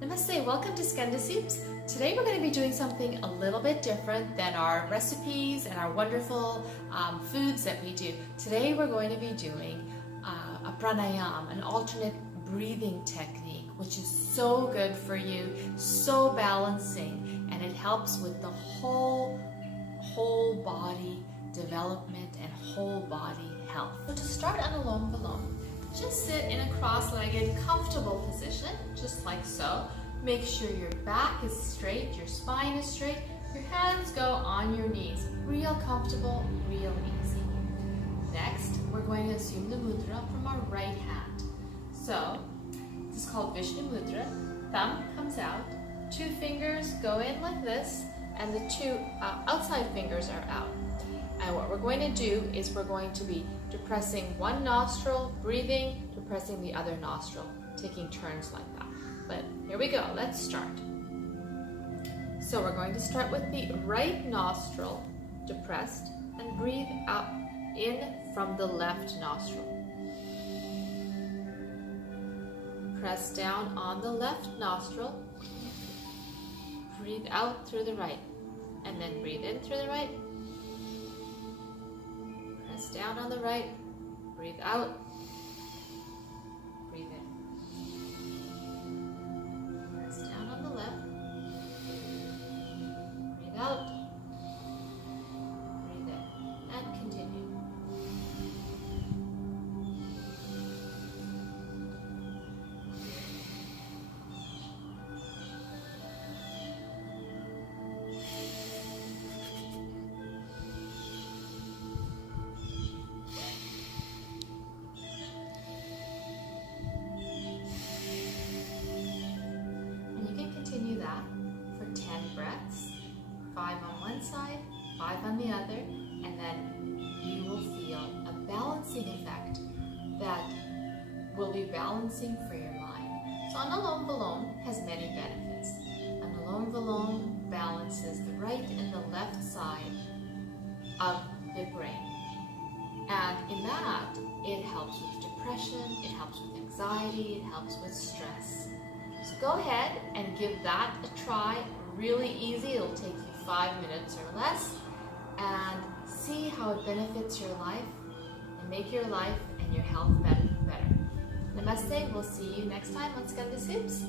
Namaste, welcome to Skanda Soups. Today we're going to be doing something a little bit different than our recipes and our wonderful foods that we do. Today we're going to be doing a pranayam, an alternate breathing technique, which is so good for you, so balancing, and it helps with the whole body development and whole body health. So to start Anulom Vilom, just sit in a cross-legged, comfortable position, just like so. Make sure your back is straight, your spine is straight, your hands go on your knees. Real comfortable, real easy. Next, we're going to assume the mudra from our right hand. So, this is called Vishnu Mudra. Thumb comes out, two fingers go in like this, and the two outside fingers are out. And what we're going to do is we're going to be depressing one nostril, breathing, depressing the other nostril, taking turns like that. But here we go, let's start. So we're going to start with the right nostril depressed and breathe out in from the left nostril. Press down on the left nostril, breathe out through the right, and then breathe in through the right. Press down on the right, breathe out, breathe in. Press down on the left, breathe out, breathe in, and continue. Continue that for 10 breaths, 5 on one side, 5 on the other, and then you will feel a balancing effect that will be balancing for your mind. So Anulom Vilom has many benefits. Anulom Vilom balances the right and the left side of the brain. And in that, it helps with depression, it helps with anxiety, it helps with stress. So go ahead and give that a try, really easy, it'll take you 5 minutes or less, and see how it benefits your life and make your life and your health better. Namaste, we'll see you next time on Skanda Soups.